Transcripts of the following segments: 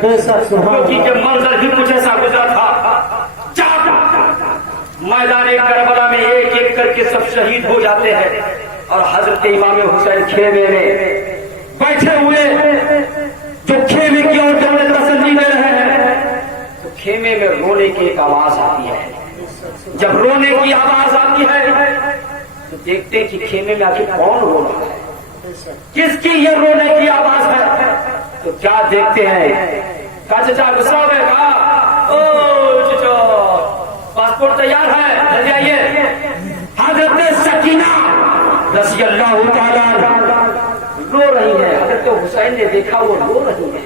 क्योंकि ये मंजर भी कुछ ऐसा गुजरा था। मैदान करबला में एक एक करके सब शहीद हो जाते हैं और हजरत इमाम हुसैन खेमे में बैठे हुए जो खेमे की ओर जब तसल्ली दे रहे हैं तो खेमे में रोने की एक आवाज आती है। जब रोने की आवाज आती है तो देखते कि खेमे में आखिर कौन रो रहा है, किसकी ये रोने की आवाज है। तो क्या देखते हैं, कहा चाचा गुस्सा हो गया, ओ चाचा पासपोर्ट तैयार है, जल्दी आइए। हजरत सकीना रज़ी अल्लाह तआला रो रही है। हजरत हुसैन ने देखा वो रो रही है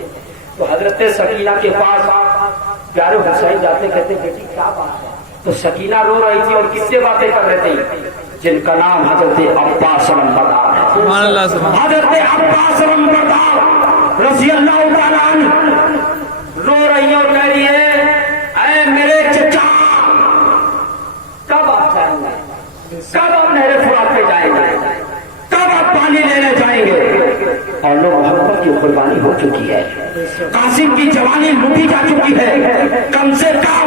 तो हजरत सकीना के पास प्यारे हुसैन जाते कहते बेटी क्या बात है। तो सकीना रो रही थी और किससे बातें कर रही थी, जिनका नाम हजरत अब्बास नंबरदार है। हजरत अब्बास नंबरदार रज़ी अल्लाह तआला अन्हु रो रही है और कह रही है ऐ मेरे चचा कब आप जाएंगे, कब आप नहरे फुरात पे जाएंगे, कब आप पानी लेने जाएंगे। और लोग मोहब्बत की कुर्बानी हो चुकी है, कासिम की जवानी लूटी जा चुकी है। कम से कम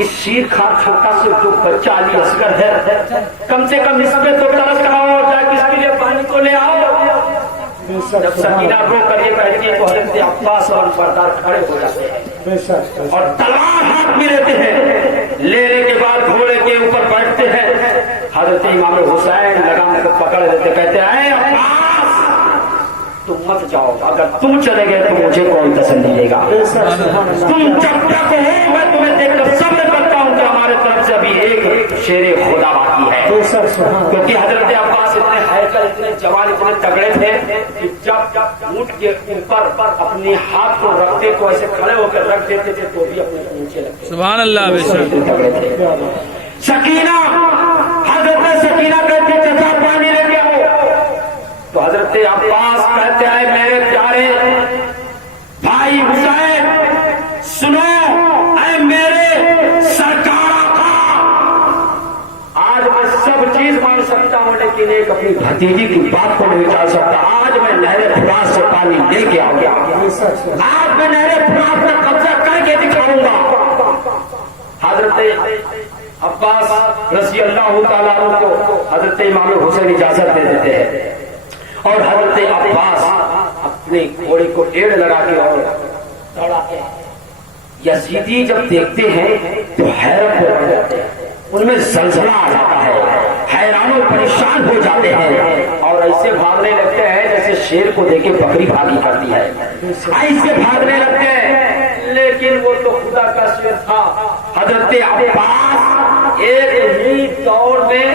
इस शीर खान छोटा से जो बच्चा अली असगर है, कम से कम इस पे तो तरस कराओ, जाके इसके लिए पानी तो ले आओ। जब सकीना रो कर ये कहती है तो हजरत अब्बास और बरदार खड़े हो जाते हैं और तलवार हाथ में लेते हैं। लेने के बाद घोड़े के ऊपर बैठते हैं। हजरत इमाम हुसैन लगाम को पकड़ लेते, कहते हैं अब्बास तुम मत जाओ, अगर तुम चले गए तो मुझे कौन तसल्ली देगा। तुम जब तक हो मैं तुम्हें देखकर सब्र करता हूँ कि हमारे तरफ से अभी एक शेरे खुदा बाकी है। क्योंकि हजरत अब्बास इतने हैकर, इतने जवान, इतने तगड़े थे कि जब ऊंट के ऊपर अपने हाथ को रखते तो ऐसे खड़े होकर रख देते थे तो भी अपने नीचे लगते। सुभान अल्लाह। तगड़े थे। सकीना हजरत सकीना कहते चचा पानी लेके आओ। तो हजरत अब्बास कहते हैं मेरे प्यारे भाई हुसैन सुनो, ऐ मेरे सरकार का आज मैं सब चीज मान सकता हूँ लेकिन एक अपनी भतीजी की बात को नहीं टाल सकता। आज मैं नहरे फुरात से पानी लेके आ गया, आज मैं नहरे फुरात का कब्जा करके दिखाऊंगा। हजरत अब्बास रज़ी अल्लाह तआला अन्हु को हजरत इमाम हुसैन इजाजत दे देते हैं और हजरत अब्बास अपने घोड़े को टेढ़ लगा के और दौड़ाते हैं। यजीदी जब देखते हैं तो हैरत हो जाते हैं, उनमें जलजला आ जाता है, हैरान और परेशान हो जाते हैं और ऐसे भागने लगते हैं जैसे शेर को देखे बकरी भागी करती है, ऐसे भागने लगते हैं। लेकिन वो तो खुदा का शेर था। हजरत अब्बास एक ही दौड़ में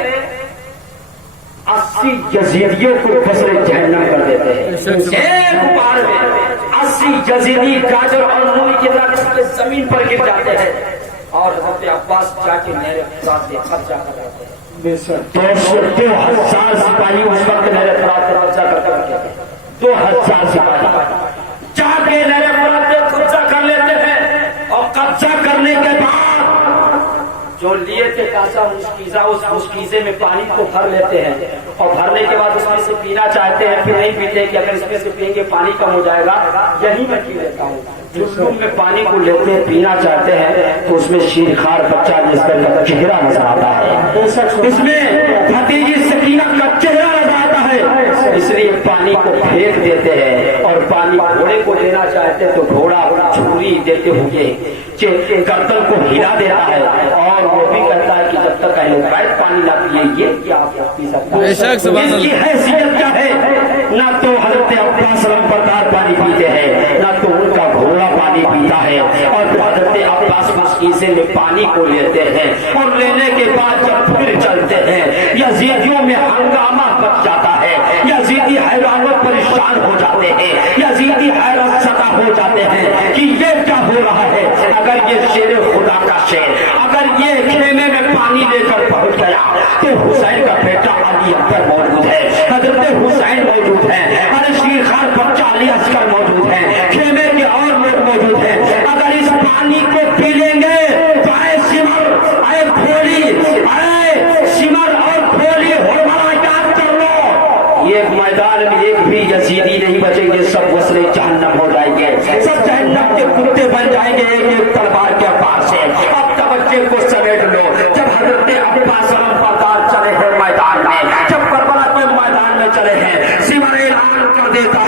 80 यजीदियों को फसले जहन्नम कर देते हैं। एक बार में 80 यजीदी गाजर और मूली की तरह जमीन पर गिर जाते हैं और हजरत अब्बास जाके नहरे फुरात से कब्जा कर लेते हैं। 2,000 सिपाही उस वक्त नहरे फुरात से कब्जा करते हैं। 2,000 सिपाही जाके नहरे फुरात से कब्जा कर लेते हैं और कब्जा करने के बाद जो लिए थे कासा मुश्कीजा, उस मुश्कीजे में पानी को भर लेते हैं और भरने के बाद उसमें से पीना चाहते हैं, फिर नहीं पीते कि अगर इसमें से पिएंगे पानी कम हो जाएगा, यही मैं पी लेता हूँ। जुस्सुम में पानी को लेते हैं, पीना चाहते हैं तो उसमें शीरखार बच्चा जिसका चेहरा नजर आता है, इसमें भतीजी सकीना का चेहरा नजर आता है, इसलिए पानी को फेंक देते हैं और पानी घोड़े को देना चाहते हैं तो घोड़ा झूरी देते हुए गर्दन को हिला देता है और वो भी कहता है कि जब तक बैठ पानी ना पिए ये क्या आप पी सकता है। इसकी हैसियत क्या है, ना तो हजरत अब्बास नंबरदार पानी पीते हैं, ना तो उनका घोड़ा पानी पीता है। और हजरत अब्बास मुश्कीसे में पानी को लेते हैं और लेने के बाद जब फिर चलते हैं यजीदियों में हंगामा बच जाता है, यजीदी हैरान और परेशान हो जाते हैं, यजीदी हैरान सता हो जाते हैं कि ये क्या हो रहा है। अगर ये शेर खुदा का शेर अगर ये खेमे में पानी लेकर पहुंच गया तो हुसैन का बेटा अली अकबर मौजूद है, हजरत हुसैन मौजूद है, अरे शीरखान बच्चा अली असगर मौजूद है, खेमे के और लोग मौजूद हैं। अगर इस पानी को पी लेंगे तो आए सिमर आए भोली आए सिमर और भोली होरमला याद कर लो, ये मैदान में एक भी यजीदी नहीं बचेंगे, सब वसले जहन्नम हो जाएंगे, सब जहन्नम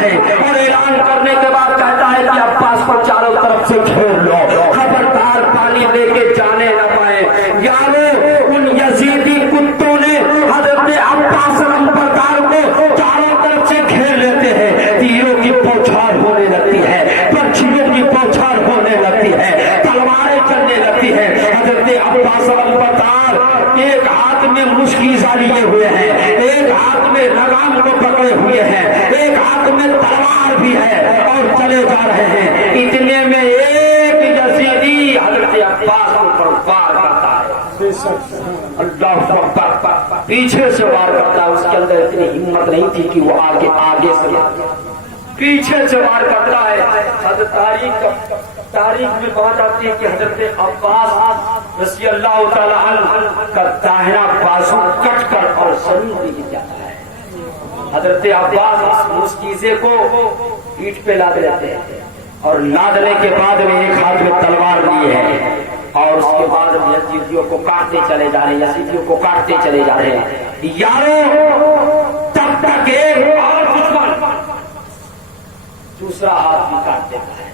ہے اور اعلان کرنے کے بعد کہتا ہے کہ عباس کو چاروں طرف سے گھیر لو، خبردار پانی لے کے جانے نہ پائے۔ یارو ان یزیدی کتوں نے حضرت عباس نمبردار کو چاروں طرف سے گھیر لیتے ہیں، تیروں کی بوچھار ہونے لگتی ہے، پرچھیوں کی بوچھار ہونے لگتی ہے، تلواریں چلنے لگتی ہے۔ حضرت عباس نمبردار ایک ہاتھ میں مشکیزہ لیے ہوئے ہیں، ایک ہاتھ میں لگام کو پکڑے ہوئے ہیں، ایک ہاتھ میں تلوار بھی ہے اور چلے جا رہے ہیں۔ اتنے میں ایک یزیدی حضرت عباس کو وار کرتا ہے، اللہ اکبر، پیچھے سے وار کرتا ہے۔ اس کے اندر اتنی ہمت نہیں تھی کہ وہ آگے سے پیچھے سے وار کرتا ہے۔ حضرت تاریخ میں بات آتی ہے کہ حضرت عباس رضی اللہ تعالی عنہ کا داہنا بازو کٹ کر اور زمین پہ گر جاتا ہے۔ حضرت عباس اس مشکیزے کو پیٹھ پہ لاد لیتے ہیں اور لادنے کے بعد میں ایک ہاتھ میں تلوار لیے ہیں اور اس کے بعد یزیدیوں کو کاٹتے چلے جا رہے ہیں، یزیدیوں کو کاٹتے چلے جا رہے ہیں۔ یارو تب تک ایک اور دشمن دوسرا ہاتھ بھی کاٹ دیتا ہے۔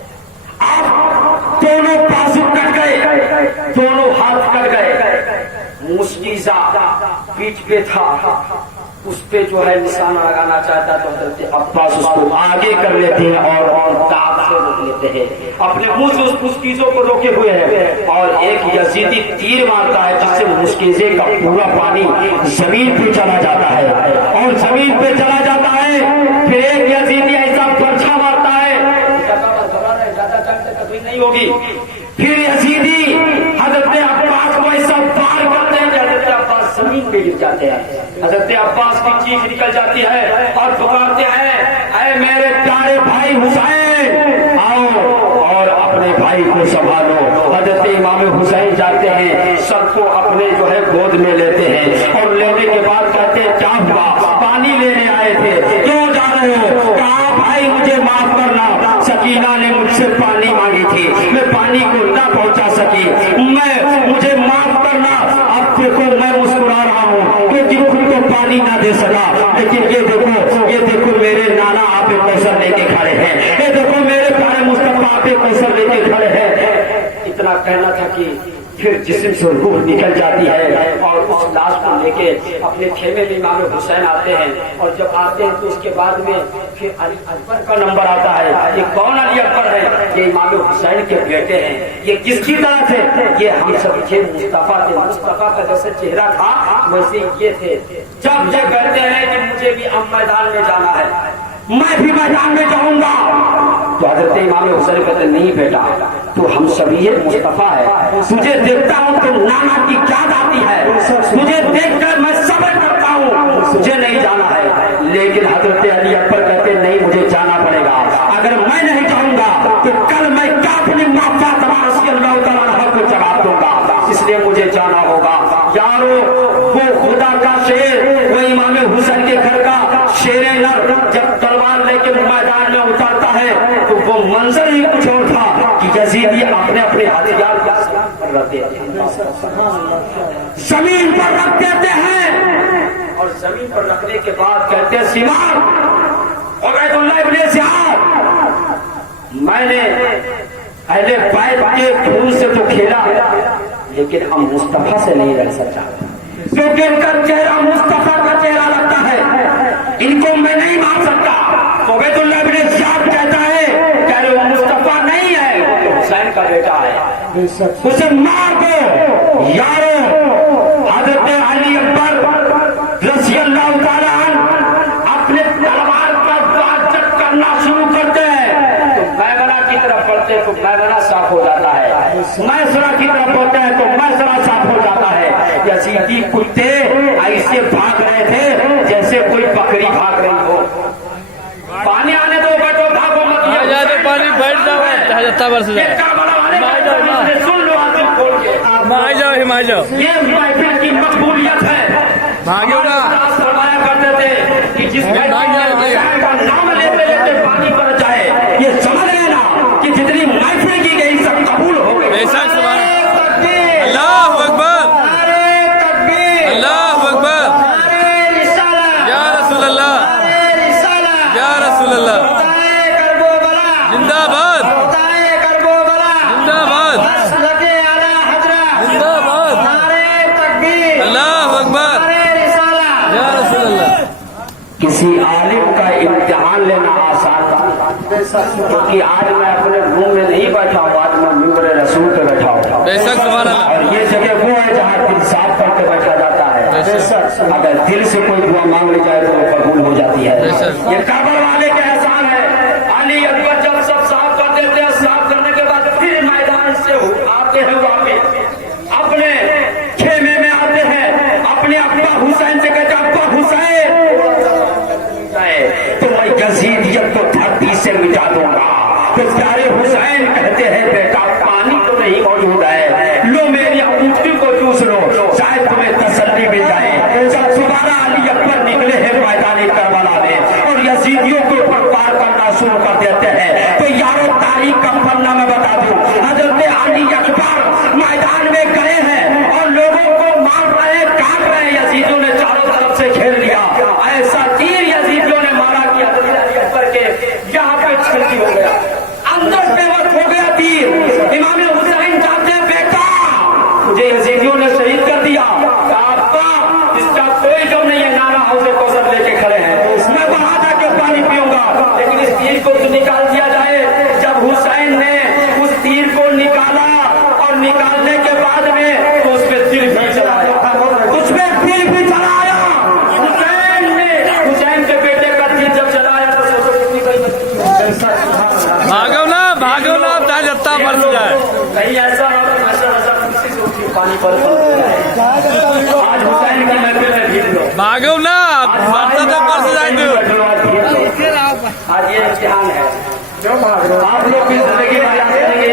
اب دونوں بازو کٹ گئے، دونوں ہاتھ کٹ گئے۔ مشکیزہ پیٹھ پہ تھا، اس پہ جو ہے نشانہ لگانا چاہتا تو حضرت عباس اس کو آگے کر لیتے ہیں اور داغ سے روک لیتے ہیں، اپنے منہ سے اس مشکیزوں کو روکے ہوئے ہیں اور ایک یزیدی تیر مارتا ہے جس سے مشکیزے کا پورا پانی زمین پہ چلا جاتا ہے اور زمین پہ چلا جاتا ہے۔ پھر ایک یزیدی ایسا پرچھا مارتا ہے، زیادہ چلتے کبھی نہیں ہوگی، پھر یزیدی حضرت عباس کو ایسا پار کرتے ہیں کہ حضرت عباس زمین پہ گر جاتے ہیں۔ حضرت عباس کی چیخ نکل جاتی ہے اور پکارتے ہیں، اے میرے پیارے بھائی حسین، آؤ اور اپنے بھائی کو سنبھالو۔ حضرت امام حسین جاتے ہیں، سب کو اپنے جو ہے گود میں لیتے ہیں اور لینے کے بعد کہتے ہیں کیا ہوا؟ پانی لینے آئے تھے، کیوں جا رہے ہو؟ کہا بھائی مجھے معاف کرنا، سکینہ نے مجھ سے پانی مانگی تھی، میں پانی کو نہ پہنچا سکی، مجھے معاف کرنا۔ اب دیکھو میں مسکرا رہا ہوں کیونکہ خود کو پانی نہ دے سکا، لیکن یہ دیکھو میرے نانا آپ کوثر لے کے کھڑے ہیں، یہ دیکھو میرے پیارے مصطفیٰ آپ کوثر لے کے کھڑے ہیں۔ اتنا کہنا تھا کہ پھر جسم سے روح نکل جاتی ہے اور اس لاش کو لے کے اپنے خیمے میں امام حسین آتے ہیں اور جب آتے ہیں تو اس کے بعد میں پھر علی اکبر کا نمبر آتا ہے۔ یہ کون علی اکبر ہے؟ یہ امام حسین کے بیٹے ہیں۔ یہ کس کی طرح تھے؟ یہ ہم سب تھے، مصطفیٰ تھے، مصطفیٰ کا جیسے چہرہ تھا ویسے یہ تھے۔ جب یہ کہتے ہیں کہ مجھے بھی اب میدان میں جانا ہے، میں بھی میدان میں جاؤں گا، تو حضرت امام حسین کہتے نہیں بیٹا، تو ہم سبھی مصطفیٰ ہے، تجھے دیکھتا ہوں تو نانا کی یاد آتی ہے، تجھے دیکھ کر میں صبر کرتا ہوں، مجھے نہیں جانا ہے۔ لیکن حضرت علی اکبر کہتے نہیں مجھے جانا پڑے گا، اگر میں نہیں جاؤں گا تو کل میں کیا اپنی ماں فاطمہ رضی اللہ تعالیٰ عنہا کو جواب دوں گا، اس لیے مجھے جانا ہوگا۔ یارو وہ خدا کا شیر، وہ امام حسین کے گھر کا شیر نر جب تلوار لے کے میدان میں اترتا ہے تو وہ منظر ہی کچھ اور تھا کہ یزیدی اپنے ہتھیار زمین پر رکھ دیتے ہیں اور زمین پر رکھنے کے بعد کہتے ہیں سیمار عبید اللہ ابن زیاد، میں نے اہل بیت کے خون سے تو کھیلا لیکن ہم مصطفیٰ سے نہیں رہ سکتا، کیونکہ ان کا چہرہ مصطفیٰ کا چہرہ لگتا ہے، ان کو میں نہیں مار سکتا۔ عبید اللہ ابن زیاد کہتا ہے کہ وہ مصطفیٰ نہیں ہے، وہ حسین کا بیٹا ہے، اسے مار دو۔ یارو حضرت علی اکبر رضی اللہ تعالیٰ عنہ اپنے تلوار کا بات جب کرنا شروع کرتے ہیں تو میمنہ کی طرف پڑھتے ہیں تو میمنہ صاف ہو جاتا ہے، میسرہ کی طرف پڑھتے ہیں تو میسرہ صاف ہو جاتا ہے۔ یزیدی کتے ایسے بھاگ رہے تھے جیسے کوئی بکری بھاگ رہی ہو۔ پانی آنے دو، بیٹھو، بھاگو مت، پانی بیٹھ جاؤ، یہ محفل کی مقبولیت ہے۔ فرمایا کرتے تھے کہ جس کا نام لیتے لیتے پانی بن جائے، یہ سمجھ لینا کہ جتنی محفل کی گئی سب قبول ہو گئی۔ اللہ اکبر، اللہ اکبر، یا رسول اللہ، یا رسول اللہ۔ क्योंकि आज मैं अपने रूम में नहीं बैठा हूँ, आज मैं मिंबर रसूल पे बैठा हूँ। और ये जगह वो है जहाँ दिल साफ करके बैठा जाता है। अगर दिल से कोई दुआ मांग ली जाए तो वो कबूल हो जाती है। ये काबा वाले का एहसान है। अली अकबर जब सब साफ कर देते हैं, साफ करने के बाद फिर मैदान से आते हैं, वापस अपने खेमे में आते हैं, अपने अब्बा हुसैन से कहते अब्बा हुसैन तो मैं यजीदियत को धरती से मिटा दूंगा। तो प्यारे हुसैन कहते हैं बेटा पानी तो नहीं मौजूद है, लो मेरी अंगूठी को चूस लो, शायद तुम्हें तसल्ली मिल जाए। जब दोबारा अली अकबर निकले हैं मैदान करबला में और यजीदियों के ऊपर वार करना शुरू कर देते हैं, तो यारो तारीख का पन्ना में बता दूं, हजरत अली अकबर मैदान में गए हैं और लोगों को मार रहे हैं, काट रहे हैं। यजीदियों ने चारों तरफ से घेर लिया, ऐसा तीर यजीदियों ने मारा कि हजरत अली अकबर के यहाँ पे छलकी हो गया, अंदर बेवक्त हो गया तीर। इमाम हुसैन चाहते हैं बेटा मुझे यजीदियों ने शहीद कर दिया। अब्बा इसका कोई गम नहीं है, नाना हौसे कौसर लेके खड़े हैं, मैं वहां जाके पानी पीऊंगा, लेकिन इस तीर को तो निकाल दिया जाए। जब हुसैन ने उस तीर को निकाला और निकालने के बाद में तो उसमें दिल भी चलाया, उसमें दिल भी चलाया। हुसैन के बेटे का दिल जब चलाया तो सोचो कितनी भागो ना चाहे जत्ता मर जाए, कहीं ऐसा पानी पर आज हुसैन की महफिल में भीड़ लो, भागो ना मरता तो मर जाएंगे। आज ये इम्तिहान है, आप लोग की जिंदगी में याद करेंगे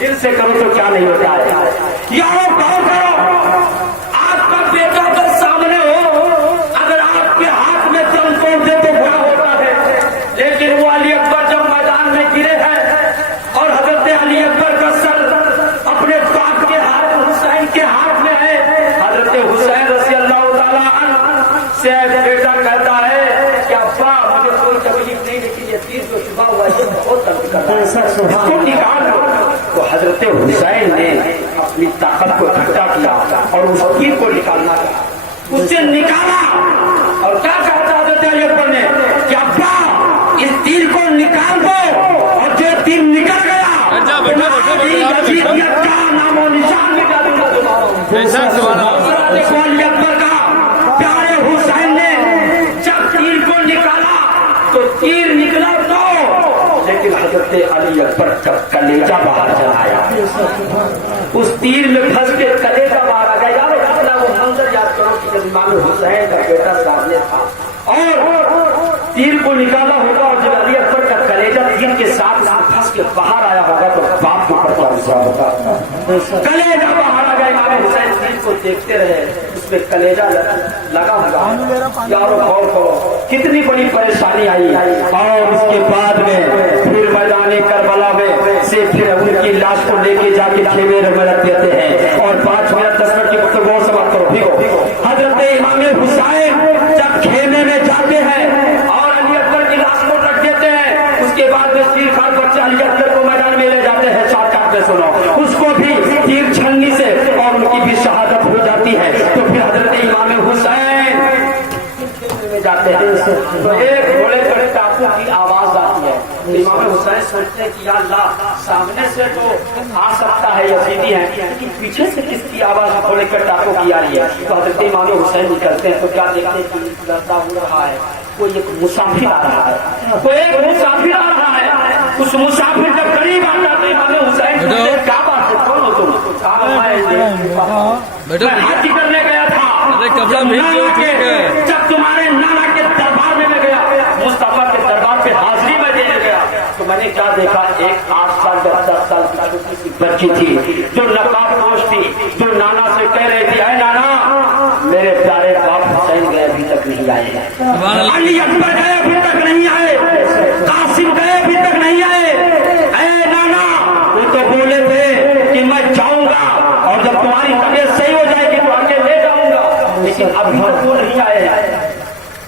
दिल से करो तो क्या नहीं होता है। यारो करो आपका बेटा अगर सामने हो, अगर आपके हाथ में दम तोड़ दे तो क्या होता है, लेकिन वो अली अकबर जब मैदान में गिरे हैं और हजरत अली अकबर का सर अपने बाप के हाथ हुसैन के हाथ में है, हजरत हुसैन रज़ी अल्लाह ताला अन्हु से बेटा कहता है कि अब्बा मुझे कोई तकलीफ नहीं, लेकिन ये तीर जो छुपा हुआ है बहुत तकलीफ कर रहा है, इसको निकाल दो। तो हजरत हुसैन ने अपनी ताकत को इकट्ठा किया और उस तीर को निकालना था, उससे निकाला और क्या कहा था हजरत अली अकबर ने कि अब्बा इस तीर को निकाल दो, और जो तीर निकल गया यजीदियत का नामो निशान मिटा दूंगा। देखो अली अकबर का प्यारे हुसैन ने जब तीर को निकाला तो तीर निकला तो, लेकिन हजरत अली अकबर का कलेजा बाहर चला आया, उस तीर में फंस के कलेजा बाहर आ गया। यार अपना वो मंजर याद करो कि जब इमाम हुसैन का बेटा सामने था और तीर को निकाला होगा और जब अली अकबर का कलेजा तीर के साथ फंस के बाहर आया होगा तो बाप के ऊपर क्या गुस्सा होगा, कलेजा बाहर आ गया। इमाम हुसैन तीर को देखते रहे, उसमें कलेजा लगा हुआ। यारो गौर करो कितनी बड़ी परेशानी आई, और उसके बाद में फिर मैदान करबला में से फिर उनकी लाश को लेके जाके खेमे में रख देते हैं और 5 मिनट 10 मिनट की वक्त गौर समाप्त करो। ठीक हजरत इमाम हुसैन जब खेमे में जाते हैं और अली अकबर की लाश को रख देते हैं, उसके बाद में तीर खान बच्चे अली अकबर को मैदान में ले जाते हैं, साथ में सुनो उसको भी तीर छलनी से और उनकी भी शहादत हो जाती है। तो फिर हजरत इमाम हुसैन में जाते हैं तो एक घोड़े पर टापू की आवाज आती है, इमाम हुसैन सोचते हैं कि या अल्लाह सामने से तो आ सकता है यजीदी है, लेकिन पीछे से किसकी आवाज घोड़े पर टापू की आ रही है। तो हजरत इमाम हुसैन निकलते हैं तो क्या देखते हैं कि लड़ता हो रहा है, कोई एक मुसाफिर आ रहा है, कोई एक मुसाफिर आ रहा है। उस मुसाफिर जब करीब आता तो इमाम हुसैन क्या बात है, कौन हो तुम? मैं हाथी करने गया था, जब तुम्हारे नाना के दरबार में मैं गया, मुस्तफा के दरबार पे हाजिरी में देने गया, तो मैंने क्या देखा, एक 8 साल 10 साल की छोटी सी बच्ची थी जो नकाब पोश थी, जो नाना से कह रही थी अरे नाना मेरे प्यारे बाप हुसैन गए अभी तक नहीं आए, अली अकबर गए अभी तक नहीं आए, कासिम गए अभी तक नहीं आए, अरे नाना वो तो बोले थे कि मैं जाऊंगा और जब तुम्हारी तबीयत सही हो जाएगी तो आगे ले जाऊंगा, लेकिन अभी तक वो नहीं आए,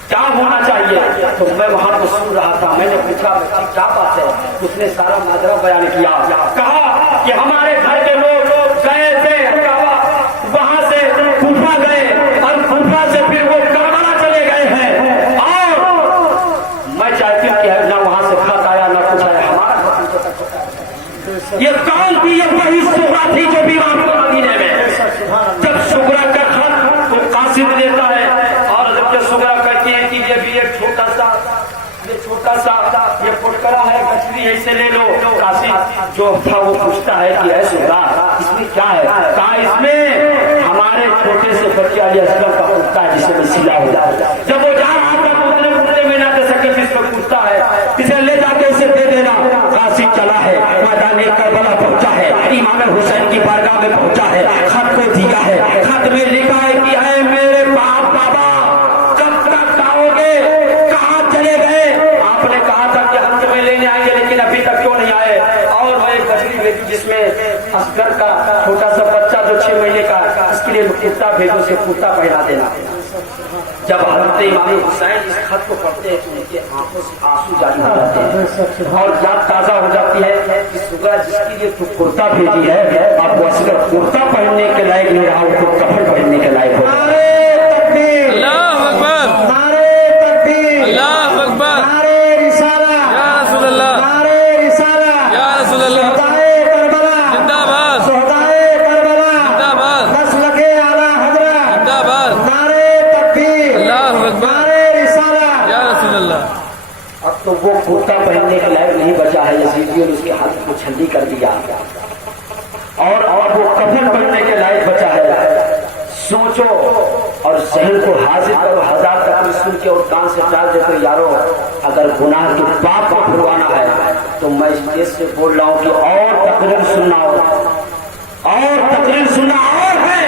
क्या होना चाहिए? तो मैं वहां को सुन रहा था, मैंने पूछा क्या बात है, उसने सारा माजरा बयान किया, कहा कि हमारे घर के लोग गए थे वहां से कूफा गए और कूफा से फिर वो करबला चले गए हैं, और मैं चाहती हूँ कि ना वहां بھی ایسے لے لو. قاصد جو تھا وہ پوچھتا ہے کہ اے سردار اس میں کیا ہے؟ کہا اس میں ہمارے چھوٹے سے بچے علی اصغر کا کرتا ہے جسے میں سلا ہو جاتا. جب وہ جا رہا تھا تو اتنے کرتے میں نہ دے سکے جس میں کرتا ہے اسے لے جا کے اسے دے دینا. قاصد چلا ہے میدان کربلا پہنچا ہے, امام حسین کی بارگاہ میں پہنچا ہے, خط کو دیا ہے. خط میں لکھا ہے کہ اے میرے باپ بابا کب تک آؤ گے, کہاں چلے گئے؟ آپ نے کہا تھا کہ ہم تمہیں لینے آئیں گے لیکن ابھی تک کیوں نہیں آئے؟ اور وہ ایک بچی بیٹی جس میں اصغر کا چھوٹا سا بچہ جو 6 مہینے کا, اس کے لیے کرتا بھیجو سے کرتا پہنا دینا. جب حضرت امام حسین اس خط کو پڑھتے ہیں تو ان کے آنکھوں سے آنسو جاری ہو جاتے ہیں اور یاد تازہ ہو جاتی ہے کہ سگا جس کے لیے تو کرتا بھیجی ہے اب وہ اصغر کرتا پہننے کے لائق نہیں رہا, وہ تو کفن پہننے کے لائق ہو. اللہ اکبر, اللہ اکبر, یا رسول اللہ, یا رسول اللہ, زندہ باد, زندہ باد, زندہ باد, اللہ اکبر, یا رسول اللہ. اب تو وہ کرتا پہننے کے لائق نہیں بچا ہے, یزیدیوں نے اس کے ہاتھ کو چھلنی کر دیا اور وہ کفن پہننے کے لائق بچا ہے. سوچو اور ذہن کو حاضر کرو, ہزار تقریر سن کے اور کان سے ڈال دے تو یارو اگر گناہ کے پاپ کو پھروانا ہے تو میں اس چیز سے بول رہا ہوں کہ اور تقریر سننا اور تقریر سننا اور ہے.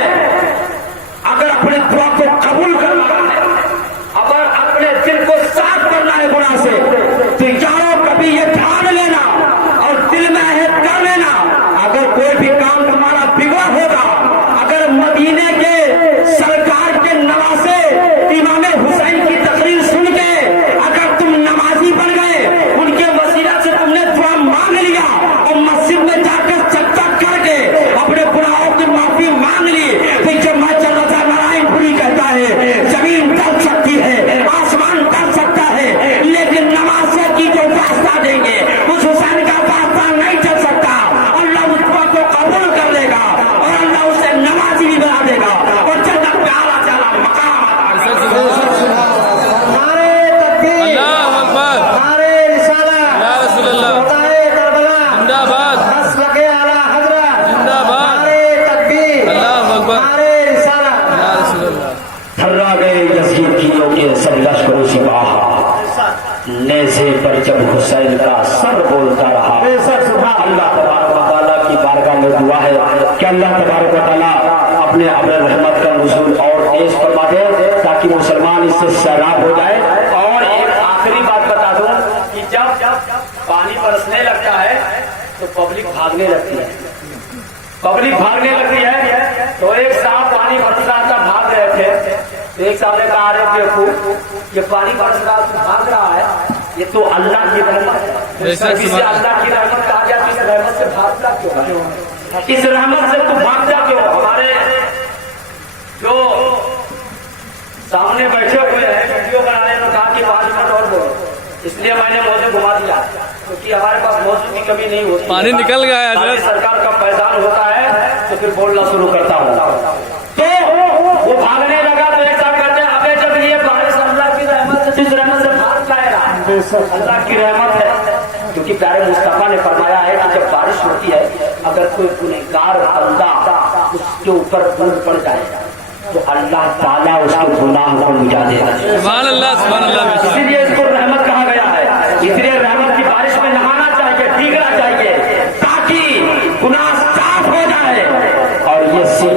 اگر اپنے دعا کو قبول کرنا ہے, اگر اپنے دل کو صاف کرنا ہے گناہ سے تو یارو کبھی یہ دھیان لینا اور دل میں عہد کر لینا, اگر کوئی بھی کام تمہارا بگڑا ہوگا, اگر مدینے کے سرکار کے نواسے امام حسین کی تقریر سن کے اگر تم نمازی بن گئے, ان کے وسیلہ سے تم نے دعا مانگ لیا اور مسجد میں جا کر سجدہ کر کے اپنے گناہوں کی معافی مانگ لی, تو جب میں چل رہا نارائن پوری کہتا ہے زمین ڈر سکتی ہے, آسمان ڈر سکتا ہے, لیکن نماز کی جو واسطہ دیں گے اس حسین کا واسطہ نہیں چل سکتا. اللہ اس دعا کو قبول کر لے گا اور اللہ اسے نمازی بھی بنا دے گا اور جنت میں اعلیٰ تعالیٰ مقام اللہ اکبر, یا رسول اللہ, زندہ باد, زندہ باد, اللہ اکبر, یا رسول اللہ. تھرا گئے یزید کیوں کے سب لشکروں سپاہ, نیزے پر جب حسین کا سر بولتا رہا. اللہ تبارک و تعالیٰ کی بارگاہ میں دعا ہے کہ اللہ تبارک و تعالیٰ اپنے ابر رحمت کا نزول اور تیز فرما دے تاکہ مسلمان اس سے سیراب ہو جائے. اور ایک آخری بات بتا دوں کہ جب پانی برسنے لگتا ہے تو پبلک بھاگنے لگتی ہے, پبلک بھاگنے لگتی ہے. تو ایک صاحب پانی برس رہا تھا, بھاگ رہے تھے, ایک صاحب نے کہا ارے دیکھو یہ پانی برس رہا تو بھاگ رہا ہے, یہ تو اللہ کی رحمت ہے. اسے اللہ کی رحمت کہا جاتی ہے, اس رحمت سے بھاگتا کیوں, اس رحمت سے تو بھاگتا کیوں؟ ہمارے جو سامنے بیٹھے ہوئے ہیں ویڈیو بنانے میں کہا کہ 5 منٹ اور بولو, اس لیے میں نے موضوع گھما دیا کیونکہ ہمارے پاس موضوع کی کمی نہیں ہوتی. پانی نکل گیا ہے حضرت. سرکار کا فیضان ہوتا ہے تو پھر بولنا شروع کرتا ہوں. تو وہ بھاگنے لگا تو ایک ساتھ کرتے ہیں ابے جب یہ بارش اللہ کی رحمت سے, جس رحمت سے بھاگ جائے گا اللہ کی رحمت ہے. کیونکہ پیارے مصطفیٰ نے فرمایا ہے کہ جب بارش ہوتی ہے اگر کوئی گنہگار بندہ اس کے اوپر بوند پڑ جائے تو اللہ تعالیٰ اس کے گناہ کو مٹا دے گا. سبحان اللہ, سبحان اللہ. اسی لیے اس کو رحمت کہا گیا ہے. اس لیے رحمت کی بارش میں نہانا چاہیے, بھیگنا چاہیے تاکہ گناہ صاف ہو جائے. اور یہ